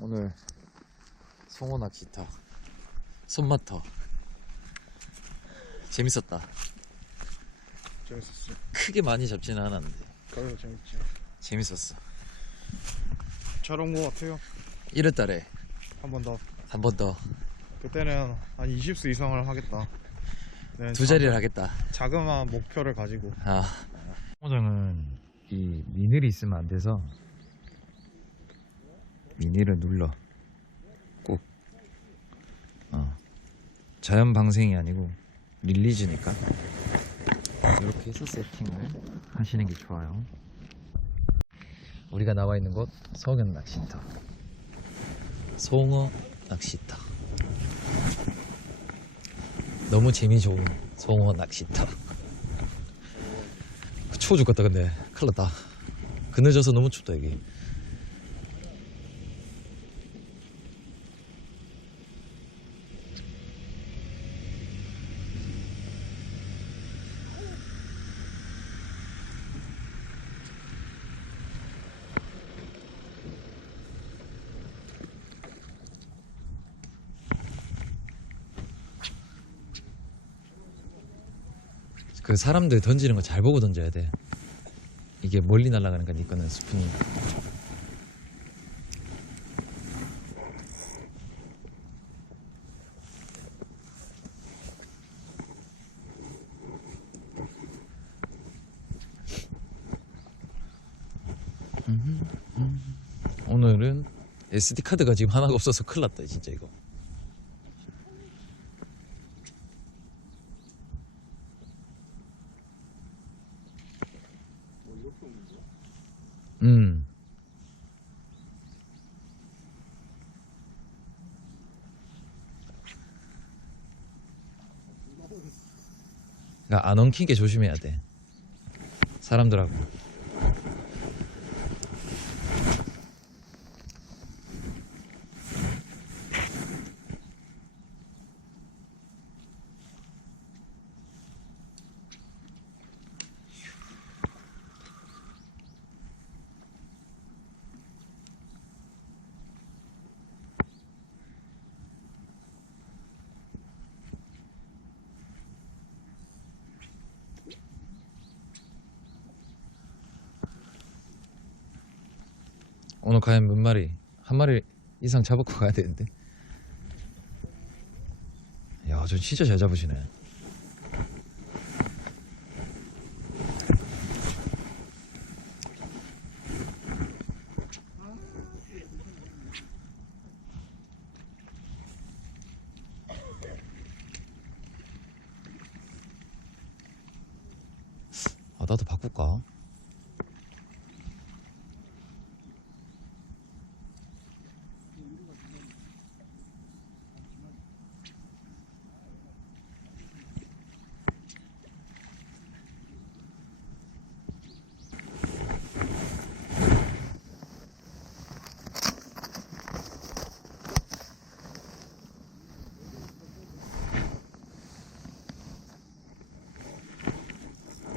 오늘 송어 낚시터 손맛터 재밌었다 재밌었어. 크게 많이 잡지는 않았는데 그래도 재밌지. 재밌었어 잘 온 것 같아요. 1월달에 한 번 더. 한 번더두 그때는 한 20수 이상을 하겠다. 네, 자리를 하겠다 자, 자그마한 목표를 가지고. 아 홍장은 이 미늘이 있으면 안 돼서 미늘을 눌러. 꼭. 어. 자연 방생이 아니고 릴리즈니까. 이렇게 해서 세팅을 하시는 게 좋아요. 우리가 나와 있는 곳 성현 낚시터. 송어 낚시터. 너무 재미 좋은 송어 낚시터. 추워 죽겠다 근데. 큰일 났다. 그늘져서 너무 춥다 여기 그 사람들 던지는 거 잘 보고 던져야 돼. 이게 멀리 날아가니까 네 거는 스푼이 오늘은 SD 카드가 지금 하나가 없어서 큰일 났다 진짜 이거 음. 안 엉키게 조심해야 돼. 사람들하고. 오늘 과연 몇 마리? 한 마리 이상 잡고 가야 되는데. 야, 저 진짜 잘 잡으시네. 아, 나도 바꿀까?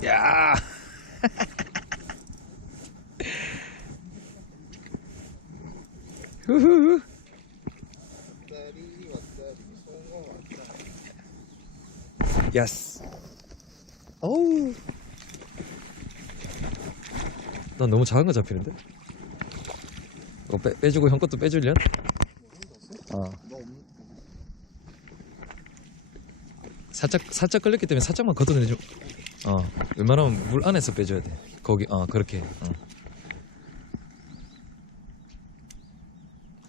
야. 후후. 예스. 어우. 난 너무 작은 거 잡히는데? 이거 빼, 빼주고 형 것도 빼줄련? 어. 살짝 살짝 걸렸기 때문에 살짝만 걷어내줘. 어. 웬만하면 물 안에서 빼줘야 돼. 거기 어 그렇게. 어.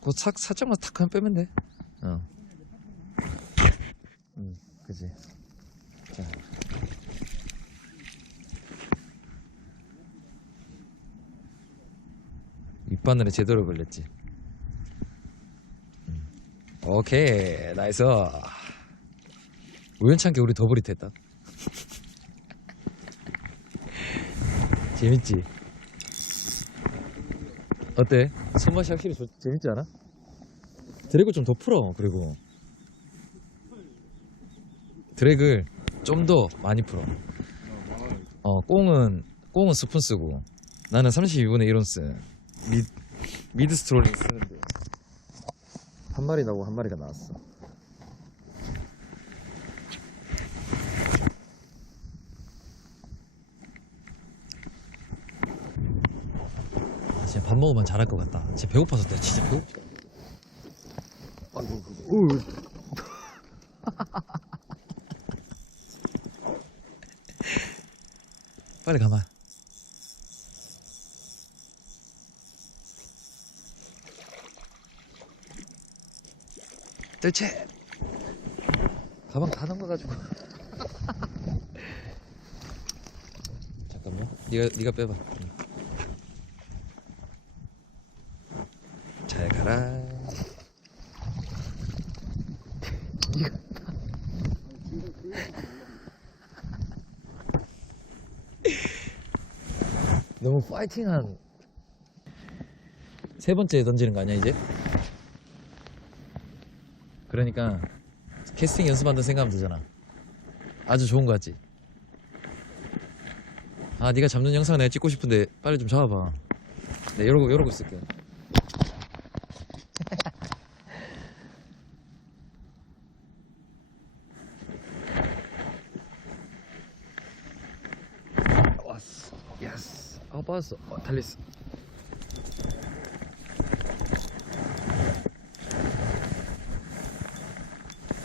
그 살, 살짝만 탁 하면 빼면 돼. 어. 음, 그지. 자. 밑바늘에 제대로 걸렸지. 음. 오케이, 나이스. 우연찮게 우리 더블이 됐다. 재밌지? 어때? 손맛이 확실히 좋- 재밌지 않아? 드래그 좀 더 풀어 그리고 드래그를 좀더 많이 풀어 어 꽁은 꽁은 스푼 쓰고 나는 32분의 1온스 미, 미드 스트롤링 쓰는데 한 마리 나오고 한 마리가 나왔어. 아, 진짜 밥 먹으면 잘할 것 같다. 진짜 배고파서 내가 진짜 배고파. 아이고, 우. 빨리 가만. 뜰채. 가방 다 넘어가지고. 잠깐만. 네가 네가 빼봐. 응. 잘 가라. 너무 파이팅한 세 번째 던지는 거 아니야 이제? 그러니까 캐스팅 연습한다 생각하면 되잖아. 아주 좋은 거 같지? 아 네가 잡는 영상 내가 찍고 싶은데 빨리 좀 잡아봐. 네 이러고 이러고 있을게. 왔어. 예스. 아 빠졌어. 어, 달렸어.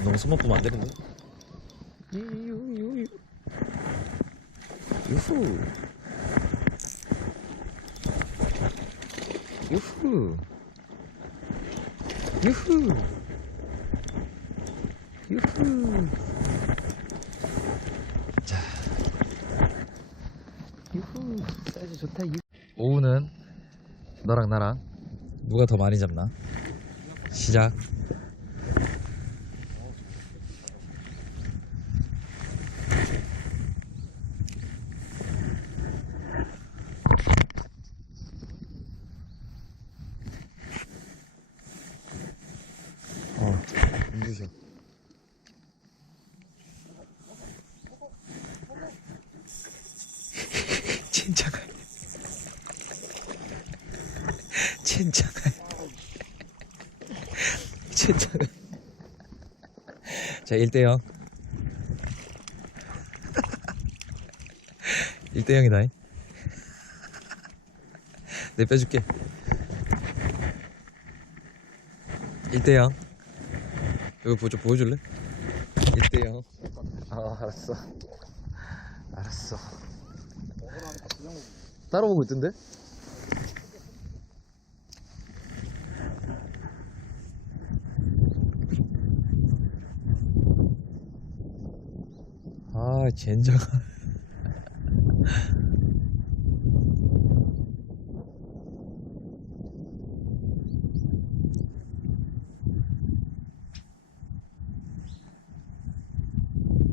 너무 숨어 보면 안 되는데. 유유유. 유후. 유후. 유후. 유후. 자. 유후. 사이즈 좋다. 유. 오후는 너랑 나랑 누가 더 많이 잡나? 시작. 어? 진짜 가. 진짜가. 진짜가. 자, 1대0. 1대0이다. 내 빼줄게. 1대0. 이거 보, 좀 보여줄래? 1대0. 아, 알았어. 알았어. 따로 보고 있던데? 아, 젠장.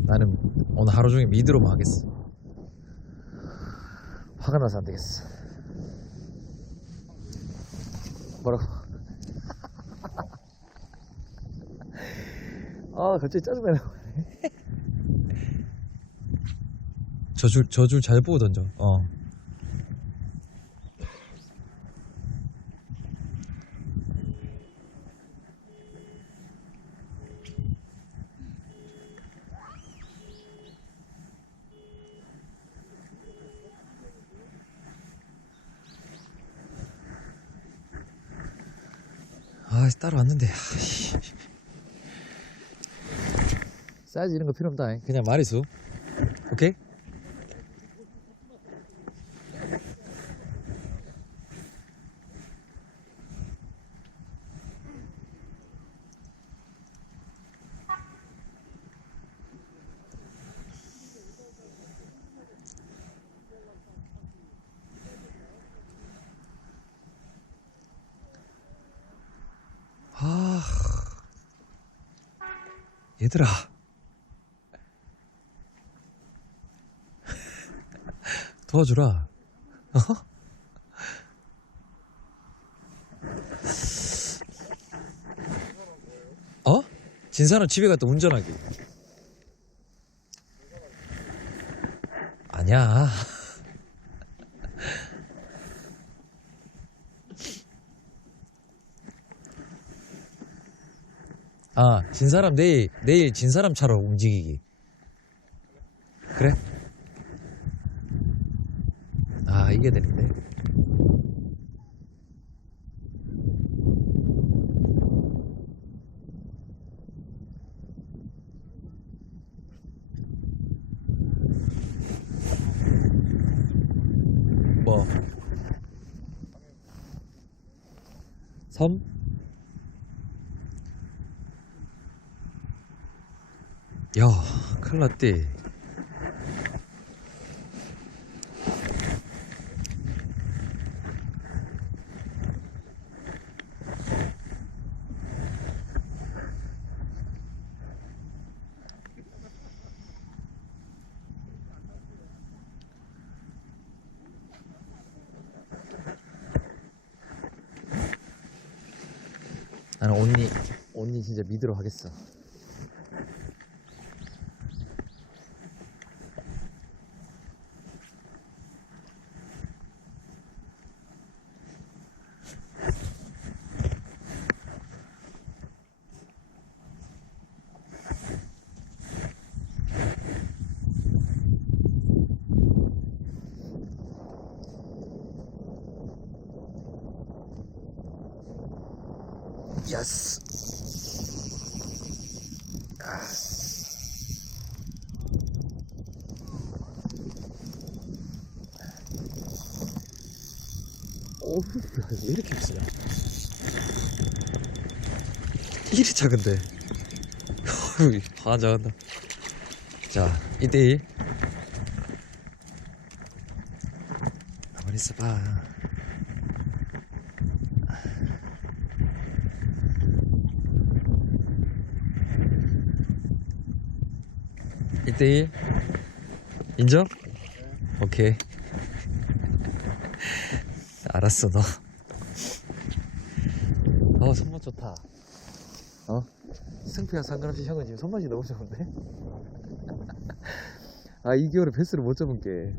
나는 오늘 하루 종일 미드로만 하겠어. 화가 나서 안 되겠어. 뭐라고? 아, 갑자기 짜증나네. 저줄, 저 줄 잘 보고 던져. 어. 아, 따로 왔는데. 아, 씨. 사이즈 이런 거 필요 없다. 그냥 마리수. 오케이? 아, 얘들아. 도와주라. 어? 어? 진사는 집에 갔다 운전하기. 아니야. 아, 진 사람 내일, 내일 진 사람 차로 움직이기. 그래? 아, 이게 되는데. 뭐? 섬? 야, 큰일 났대. 나는 언니, 언니 진짜 믿으러 하겠어. 예스. 어우, 야, 왜 이렇게 비싸냐? 이리 작은데. 환장한다. 자, 2대1. 가만히 있어봐. 일대일 인정? 오케이 알았어 너 어, 손맛 좋다 어? 승피야 상관없이 형은 지금 손맛이 너무 좋은데? 아, 이 겨울에 패스를 못 잡은 게